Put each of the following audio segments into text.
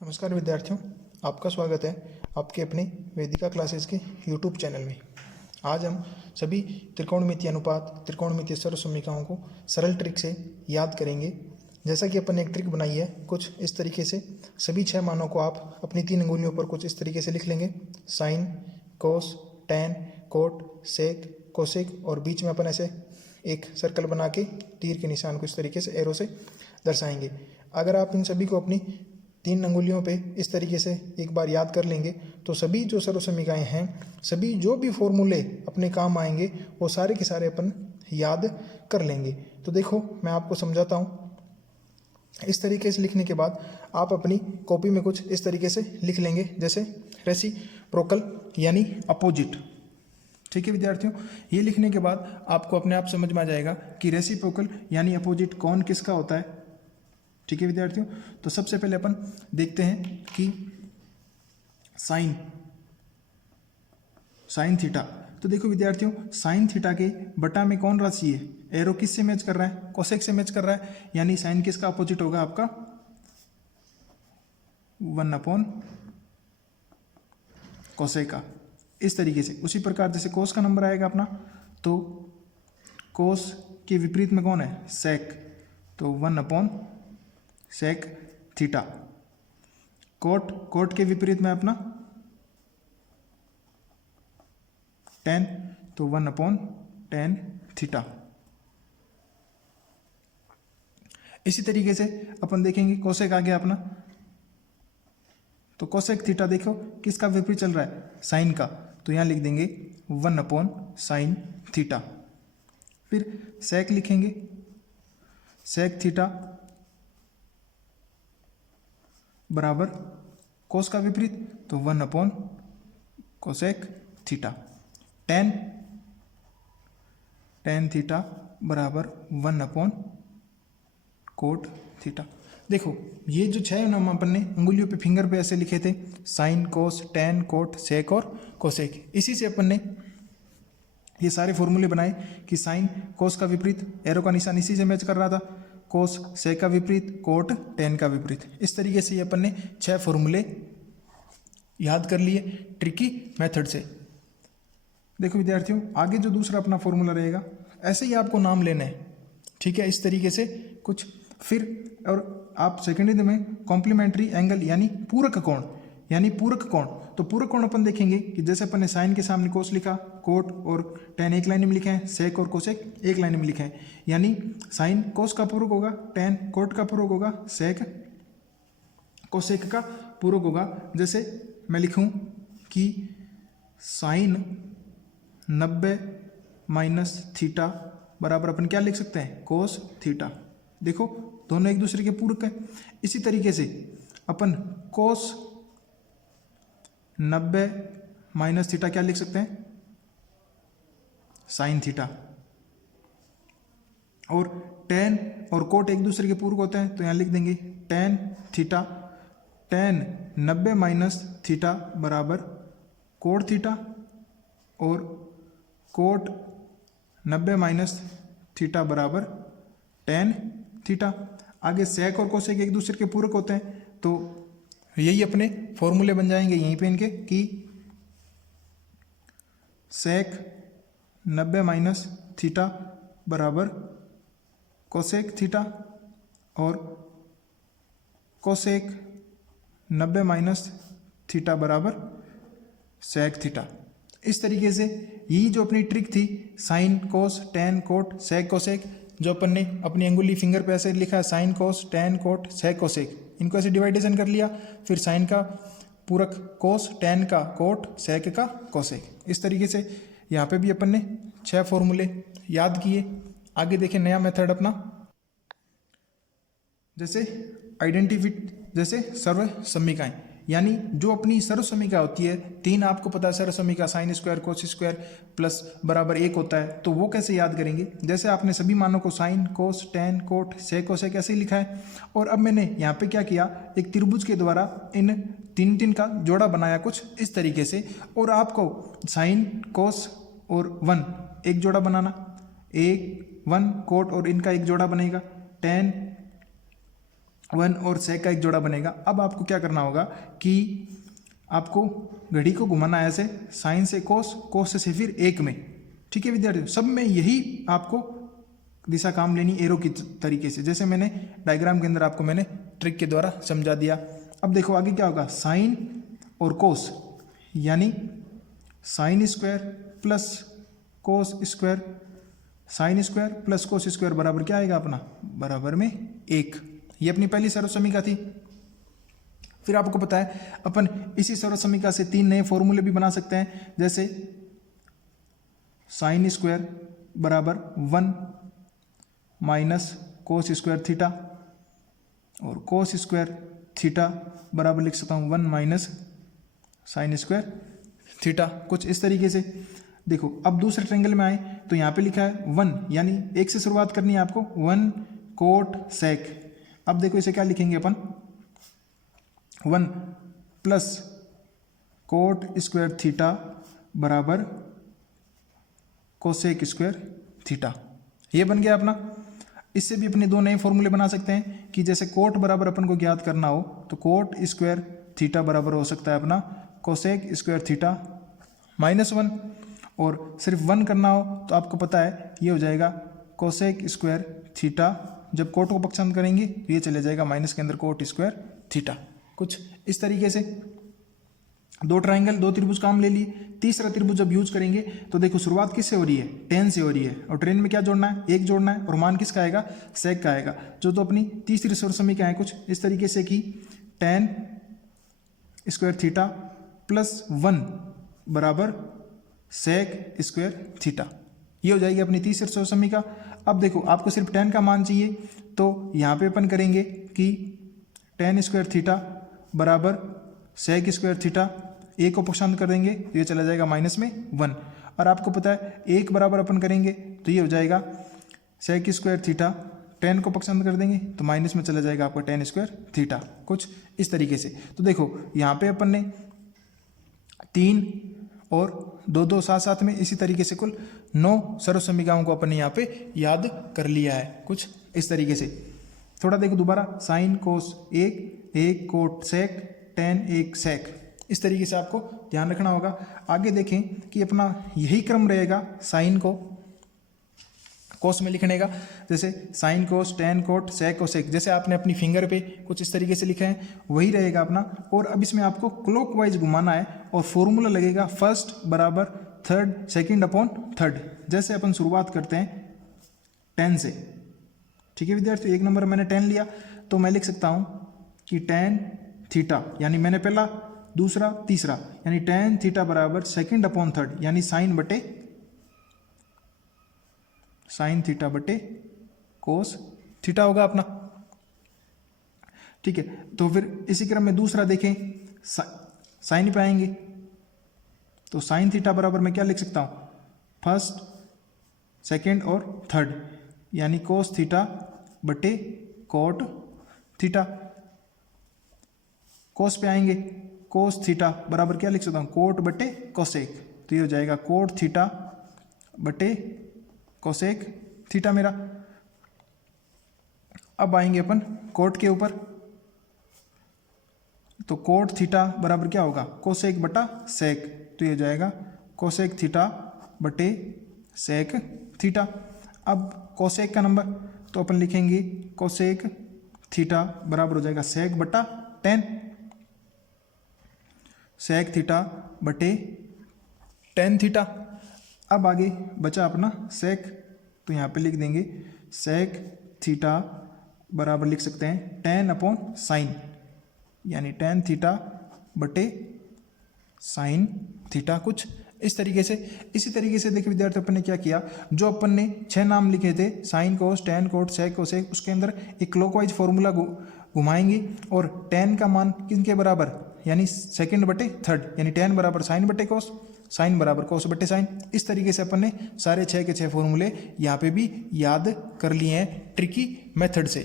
नमस्कार विद्यार्थियों, आपका स्वागत है आपके अपने वेदिका क्लासेस के यूट्यूब चैनल में। आज हम सभी त्रिकोणमितीय अनुपात, त्रिकोणमितीय सर्वसमीकरणों को सरल ट्रिक से याद करेंगे। जैसा कि अपन ने एक ट्रिक बनाई है कुछ इस तरीके से, सभी 6 मानों को आप अपनी 3 अंगुलियों पर कुछ इस तरीके से लिख लेंगे। साइन, कोस, टैन, कोट, सेक, कोसेक, और बीच में अपन ऐसे एक सर्कल बना के तीर के निशान को इस तरीके से एरो से दर्शाएंगे। अगर आप इन सभी को अपनी 3 अंगुलियों पे इस तरीके से एक बार याद कर लेंगे तो सभी जो सर्वसमीकरण हैं, सभी जो भी फॉर्मूले अपने काम आएंगे वो सारे के सारे अपन याद कर लेंगे। तो देखो मैं आपको समझाता हूँ। इस तरीके से लिखने के बाद आप अपनी कॉपी में कुछ इस तरीके से लिख लेंगे, जैसे रेसिप्रोकल यानी अपोजिट। ठीक है विद्यार्थियों, ये लिखने के बाद आपको अपने आप समझ में आ जाएगा कि रेसिप्रोकल यानी अपोजिट कौन किसका होता है। ठीक है विद्यार्थियों, तो सबसे पहले अपन देखते हैं कि साइन थीटा। तो देखो विद्यार्थियों, साइन थीटा के बटा में कौन राशि है, एरो किस से मैच कर रहा है, कोसेक से मैच कर रहा है, यानी साइन किसका अपोजिट होगा आपका 1/कोसेक का। इस तरीके से उसी प्रकार जैसे कोस का नंबर आएगा अपना, तो कोस के विपरीत में कौन है, सेक, तो 1/सेक थीटा। कोट के विपरीत में अपना टेन, तो 1/tan थीटा। इसी तरीके से अपन देखेंगे कोसेक आ गया अपना, तो कोसेक थीटा देखो किसका विपरीत चल रहा है, साइन का, तो यहां लिख देंगे 1/sin थीटा। फिर सेक लिखेंगे, सेक थीटा बराबर कोस का विपरीत, तो 1/कोसेक थीटा। टेन थीटा बराबर 1/कोट थीटा। देखो ये जो 6 नाम अपन ने अंगुलियों पे फिंगर पे ऐसे लिखे थे, sine, cos, tan, cot, sec और कोसेक, इसी से अपन ने ये सारे फॉर्मूले बनाए कि साइन कोस का विपरीत, एरो का निशान इसी से मैच कर रहा था, कोस सेक का विपरीत, कोट टेन का विपरीत। इस तरीके से ये अपन ने 6 फॉर्मूले याद कर लिए ट्रिकी मेथड से। देखो विद्यार्थियों, आगे जो दूसरा अपना फॉर्मूला रहेगा ऐसे ही आपको नाम लेना है। ठीक है, इस तरीके से कुछ। फिर और आप सेकेंड में कॉम्प्लीमेंट्री एंगल यानी पूरक कोण, तो पूरक कोण अपन देखेंगे कि जैसे अपन ने साइन के सामने कोस लिखा, कोट और टेन एक लाइन में लिखे हैं, सेक और कोसेक एक लाइन में लिखे हैं, यानी साइन कोस का पूरक होगा, टेन कोट का पूरक होगा, सेक कोसेक का पूरक होगा। जैसे मैं लिखूं कि साइन 90 - थीटा बराबर अपन क्या लिख सकते हैं, कोस थीटा। देखो दोनों एक दूसरे के पूरक है। इसी तरीके से अपन कोस 90 - थीटा क्या लिख सकते हैं, साइन थीटा। और टेन और कोट एक दूसरे के पूरक होते हैं, तो यहां लिख देंगे टेन थीटा। टेन 90 - थीटा बराबर कोट थीटा, और कोट 90 - थीटा बराबर टेन थीटा। आगे सेक और कोसेक एक दूसरे के पूरक होते हैं, तो यही अपने फॉर्मूले बन जाएंगे यहीं पे इनके कि सेक 90 - थीटा बराबर कोसेक थीटा, और कोसेक 90 - थीटा बराबर सेक थीटा। इस तरीके से यही जो अपनी ट्रिक थी, sine cos tan cot sec cosec, जो अपन ने अपनी अंगुली फिंगर पे ऐसे लिखा है, sine cos tan cot sec cosec, इनको ऐसे डिवाइडेशन कर लिया। फिर साइन का पूरक कोस, टेन का कोट, सेक का कोसेक। इस तरीके से यहाँ पे भी अपन ने 6 फॉर्मूले याद किए। आगे देखें नया मेथड अपना, जैसे आइडेंटिफिट, जैसे सर्व समीकरण, यानी जो अपनी सर्व समीकरण होती है, 3 आपको पता है सर्व समीकरण, sine square cos square plus बराबर 1 होता है, तो वो कैसे याद करेंगे। जैसे आपने सभी मानों को sine cos tan cot sec cosec ऐसे ही लिखा है, और अब मैंने यहाँ पे क्या किया, एक त्रिभुज के द्वारा इन 3 का जोड़ा बनाया कुछ इस तरीके से। और आपको साइन कोस और 1 एक जोड़ा बनाना, 1 1 कोट और इनका एक जोड़ा बनेगा, टेन 1 और sec का एक जोड़ा बनेगा। अब आपको क्या करना होगा कि आपको घड़ी को घुमाना है ऐसे, साइन से कोस, कोस से फिर 1 में। ठीक है विद्यार्थियों, सब में यही आपको दिशा काम लेनी एरो की तरीके से, जैसे मैंने डायग्राम के अंदर आपको मैंने ट्रिक के द्वारा समझा दिया। अब देखो आगे क्या होगा, साइन और कोस, यानी sine square plus cos square, sine square plus cos square बराबर क्या आएगा अपना, बराबर में 1। ये अपनी पहली सर्व समीका थी। फिर आपको पता है अपन इसी सर्व समीका से 3 नए फॉर्मूले भी बना सकते हैं, जैसे साइन स्क्वायर बराबर 1 माइनस कोस स्क्वायर थीटा, और कोस स्क्वायर थीटा बराबर लिख सकता हूँ 1 माइनस साइन स्क्वायर थीटा, कुछ इस तरीके से। देखो अब दूसरे ट्रायंगल में आए तो यहाँ पे लिखा है 1, यानी 1 से शुरुआत करनी है आपको, 1 कोट सेक। अब देखो इसे क्या लिखेंगे अपन, 1 प्लस कोट स्क्वायर थीटा बराबर कोसेक स्क्वायर थीटा। ये बन गया अपना। इससे भी अपने 2 नए फॉर्मूले बना सकते हैं कि जैसे कोट बराबर अपन को ज्ञात करना हो तो कोट स्क्वायर थीटा बराबर हो सकता है अपना कोसेक स्क्वायर थीटा -1, और सिर्फ 1 करना हो तो आपको पता है ये हो जाएगा कोसेक स्क्वायर थीटा। जब कोट को पक्षांतर करेंगे तो ये चले जाएगा माइनस के अंदर कोट स्क्वायर थीटा। कुछ इस तरीके से 2 ट्रायंगल, 2 त्रिभुज काम ले लिए। तीसरा त्रिभुज जब यूज करेंगे तो देखो शुरुआत किससे हो रही है, tan से हो रही है, और tan में क्या जोड़ना है, 1 जोड़ना है, और मान किसका आएगा, sec का आएगा। जो तो अपनी तीसरी सर्व समीका है कुछ इस तरीके से कि tan स्क्वायर थीटा प्लस 1 बराबर sec स्क्वायर थीटा। ये हो जाएगी अपनी तीसरी सर्व समीका। अब देखो आपको सिर्फ tan का मान चाहिए, तो यहाँ पे अपन करेंगे कि tan स्क्वायर थीटा बराबर sec स्क्वायर थीटा, 1 को पक्षांतर कर देंगे तो ये चला जाएगा माइनस में 1, और आपको पता है 1 बराबर अपन करेंगे तो ये हो जाएगा sec स्क्वायर थीटा, tan को पक्षांतर कर देंगे तो माइनस में चला जाएगा आपका tan स्क्वायर थीटा, कुछ इस तरीके से। तो देखो यहाँ पे अपन ने 3 और 2 साथ साथ में इसी तरीके से कुल 9 सर्व समीकाओं को अपन ने यहाँ पे याद कर लिया है, कुछ इस तरीके से। थोड़ा देखो दोबारा, sine cos 1 cot sec, tan 1 sec, इस तरीके से आपको ध्यान रखना होगा। आगे देखें कि अपना यही क्रम रहेगा साइन को कोस में लिखने का, जैसे sine cos, tan cot, sec cosec, जैसे आपने अपनी फिंगर पे कुछ इस तरीके से लिखा है वही रहेगा अपना। और अब इसमें आपको क्लॉकवाइज घुमाना है और फॉर्मूला लगेगा फर्स्ट बराबर थर्ड, सेकंड अपॉन थर्ड। जैसे अपन शुरुआत करते हैं tan से, ठीक है विद्यार्थी, 1 नंबर मैंने tan लिया तो मैं लिख सकता हूँ कि tan थीटा, यानी मैंने पहला, दूसरा, तीसरा, यानी tan थीटा बराबर सेकंड अपॉन थर्ड, यानी साइन थीटा बटे कोस थीटा होगा अपना। ठीक है, तो फिर इसी क्रम में दूसरा देखें, साइन पे आएंगे तो साइन थीटा बराबर मैं क्या लिख सकता हूं, फर्स्ट, सेकंड और थर्ड, यानी कोस थीटा बटे कोट थीटा। कोस पे आएंगे, कोस थीटा बराबर क्या लिख सकता हूँ, कोट बटे कोसेक, तो ये हो जाएगा कोट थीटा बटे कोसेक थीटा मेरा। अब आएंगे अपन कोट के ऊपर, तो कोट थीटा बराबर क्या होगा, कोसेक बटा सेक, तो ये हो जाएगा कोसेक थीटा बटे सेक थीटा। अब कोसेक का नंबर तो अपन लिखेंगे कोसेक थीटा बराबर हो जाएगा सेक बटा tan, सेक थीटा बटे tan थीटा। अब आगे बचा अपना सेक, तो यहाँ पे लिख देंगे सेक थीटा बराबर लिख सकते हैं tan अपॉन साइन, यानी tan थीटा बटे साइन थीटा, कुछ इस तरीके से। इसी तरीके से देखिए विद्यार्थी, अपन ने क्या किया, जो अपन ने 6 नाम लिखे थे, sine cos, tan cot, sec cosec, उसके अंदर एक क्लॉकवाइज फॉर्मूला घुमाएंगे और tan का मान किनके बराबर, यानी सेकंड बटे थर्ड, यानी tan बराबर साइन बटे कोस, साइन बराबर कोस बटे साइन। इस तरीके से अपन ने सारे 6 के 6 फॉर्मूले यहाँ पे भी याद कर लिए हैं ट्रिकी मेथड से।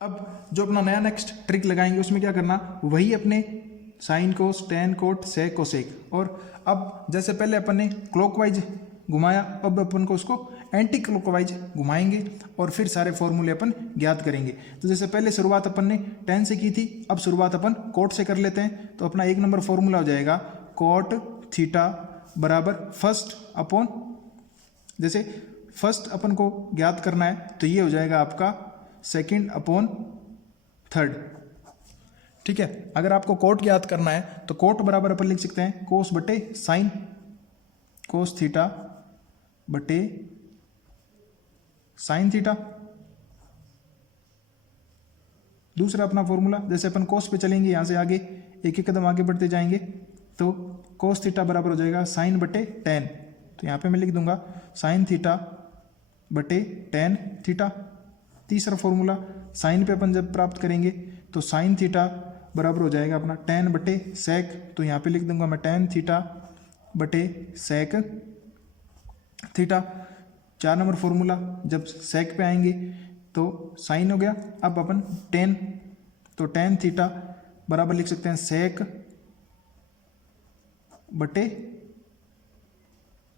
अब जो अपना नया नेक्स्ट ट्रिक लगाएंगे उसमें क्या करना, वही अपने sine cos, tan cot, sec cosec, और अब जैसे पहले अपन ने क्लॉकवाइज घुमाया, अब अपन को उसको एंटी क्लॉकवाइज घुमाएंगे और फिर सारे फॉर्मूले अपन ज्ञात करेंगे। तो जैसे पहले शुरुआत अपन ने tan से की थी, अब शुरुआत अपन cot से कर लेते हैं। तो अपना 1 नंबर फॉर्मूला हो जाएगा cot थीटा बराबर फर्स्ट अपॉन, जैसे फर्स्ट अपन को ज्ञात करना है तो ये हो जाएगा आपका सेकंड अपॉन थर्ड। ठीक है, अगर आपको कोट ज्ञात करना है तो कोट बराबर अपन लिख सकते हैं कोस बटे साइन, कोस थीटा बटे साइन थीटा। दूसरा अपना फॉर्मूला, जैसे अपन कोस पे चलेंगे यहां से आगे एक एक कदम आगे बढ़ते जाएंगे तो कोस थीटा बराबर हो जाएगा साइन बटे टेन। तो यहां पे मैं लिख दूंगा साइन थीटा बटे टेन थीटा। तीसरा फॉर्मूला साइन पे अपन जब प्राप्त करेंगे तो साइन थीटा बराबर हो जाएगा अपना टेन बटे सेक। तो यहाँ पे लिख दूंगा मैं टेन थीटा बटे सेक थीटा। 4 नंबर फॉर्मूला, जब सेक पे आएंगे तो साइन हो गया, अब अपन टेन, तो टेन थीटा बराबर लिख सकते हैं सेक बटे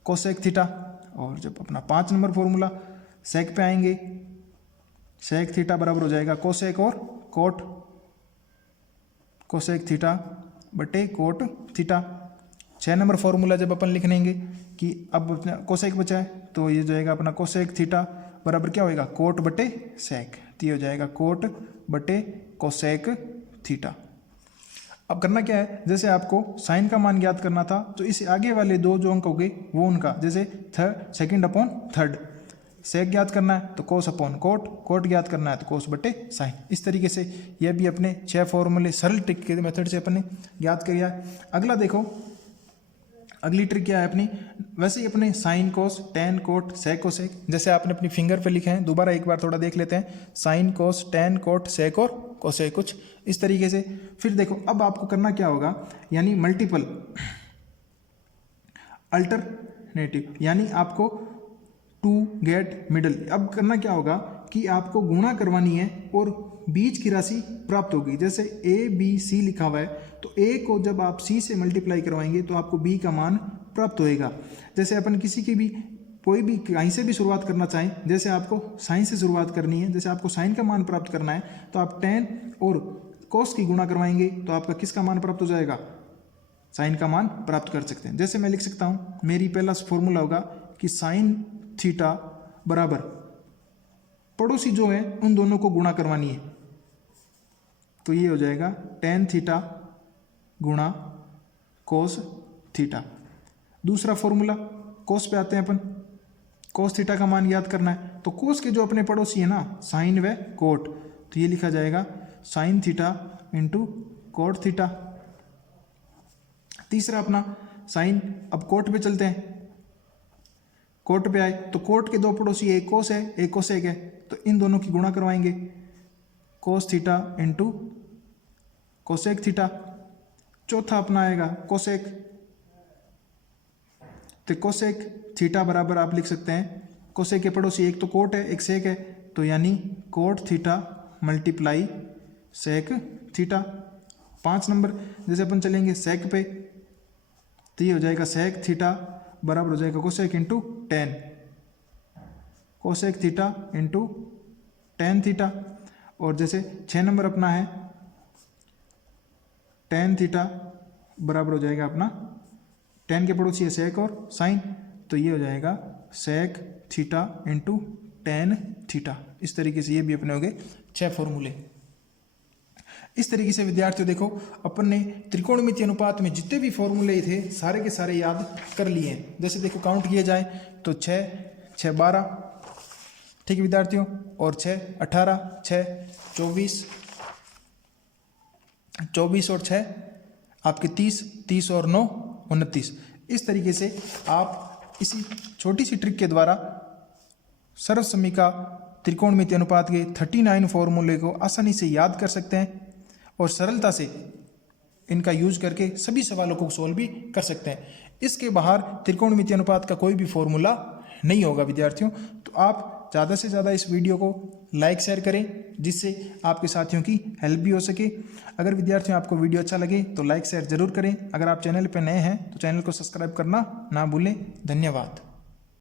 कोसेक थीटा। और जब अपना 5 नंबर फॉर्मूला सेक पे आएंगे, सेक थीटा बराबर हो जाएगा कोसेक और कोट, कोसेक थीटा बटे कोट थीटा। 6 नंबर फॉर्मूला जब अपन लिख लेंगे कि अब अपना कोसेक बचा है तो ये जाएगा अपना कोसेक थीटा बराबर क्या होएगा कोट बटे सेक। तो ये हो जाएगा कोट बटे कोसेक थीटा। अब करना क्या है, जैसे आपको साइन का मान ज्ञात करना था तो इस आगे वाले 2 जो अंक हो गए वो उनका, जैसे सेकंड अपॉन थर्ड, सेक ज्ञात करना है तो कोस अपॉन कोट, कोट ज्ञात करना है तो कोस बटे साइन। इस तरीके से यह भी अपने 6 फॉर्मूले सरल ट्रिक के मेथड से अपन ने ज्ञात किया है। अगला देखो, अगली ट्रिक क्या है अपनी, वैसे ही अपने sine cos tan cot sec cosec जैसे आपने अपनी फिंगर पे लिखे हैं, दोबारा एक बार थोड़ा देख लेते हैं। Sine cos tan cot sec और कोसेक, कुछ इस तरीके से। फिर देखो अब आपको करना क्या होगा, यानी मल्टीपल अल्टरनेटिव, यानी आपको टू गेट मिडल। अब करना क्या होगा कि आपको गुणा करवानी है और बीच की राशि प्राप्त होगी। जैसे ए बी सी लिखा हुआ है तो ए को जब आप सी से मल्टीप्लाई करवाएंगे तो आपको बी का मान प्राप्त होएगा। जैसे अपन किसी की भी कोई भी कहीं से भी शुरुआत करना चाहें, जैसे आपको साइन से शुरुआत करनी है, जैसे आपको साइन का मान प्राप्त करना है तो आप टेन और कोस की गुणा करवाएंगे तो आपका किसका मान प्राप्त हो जाएगा, साइन का मान प्राप्त कर सकते हैं। जैसे मैं लिख सकता हूँ, मेरी पहला फॉर्मूला होगा कि साइन थीटा बराबर पड़ोसी जो है उन दोनों को गुणा करवानी है, तो ये हो जाएगा टेन थीटा गुणा कोस थीटा। दूसरा फॉर्मूला कोस पे आते हैं अपन, कोस थीटा का मान याद करना है तो कोस के जो अपने पड़ोसी है ना साइन व कोट, तो ये लिखा जाएगा sine theta into cot theta. तीसरा अपना साइन, अब कोट पे चलते हैं, कोट पे आए तो कोट के 2 पड़ोसी एक कोस है एक कोसेक है, तो इन दोनों की गुणा करवाएंगे, cos theta into cosec theta. चौथा अपना आएगा कोसेक, तो कोसेक थीटा बराबर आप लिख सकते हैं, कोसेक के पड़ोसी एक तो कोट है एक सेक है, तो यानी cot theta multiply sec theta. 5 number जैसे अपन चलेंगे सेक पे, तो ये हो जाएगा सेक थीटा बराबर हो जाएगा cosec into ten, cosec theta into tan theta. और जैसे 6 नंबर अपना है टेन थीटा बराबर हो जाएगा अपना, टेन के पड़ोसी है सेक और साइन, तो ये हो जाएगा sec theta into tan theta. इस तरीके से ये भी अपने हो गए 6 फॉर्मूले। इस तरीके से विद्यार्थियों देखो अपन ने त्रिकोणमितीय अनुपात में जितने भी फॉर्मूले थे सारे के सारे याद कर लिए हैं। जैसे देखो काउंट किए जाए तो 6 6 12, ठीक है विद्यार्थियों, और 6 18, 6 24, 24 और 6 आपके 30, 30 और 9 29। इस तरीके से आप इसी छोटी सी ट्रिक के द्वारा सर्वसम्मिका त्रिकोणमितीय अनुपात के 39 फॉर्मूले को आसानी से याद कर सकते हैं और सरलता से इनका यूज करके सभी सवालों को सोल्व भी कर सकते हैं। इसके बाहर त्रिकोणमितीय अनुपात का कोई भी फॉर्मूला नहीं होगा विद्यार्थियों। तो आप ज़्यादा से ज़्यादा इस वीडियो को लाइक शेयर करें जिससे आपके साथियों की हेल्प भी हो सके। अगर विद्यार्थियों आपको वीडियो अच्छा लगे तो लाइक शेयर जरूर करें। अगर आप चैनल पर नए हैं तो चैनल को सब्सक्राइब करना ना भूलें। धन्यवाद।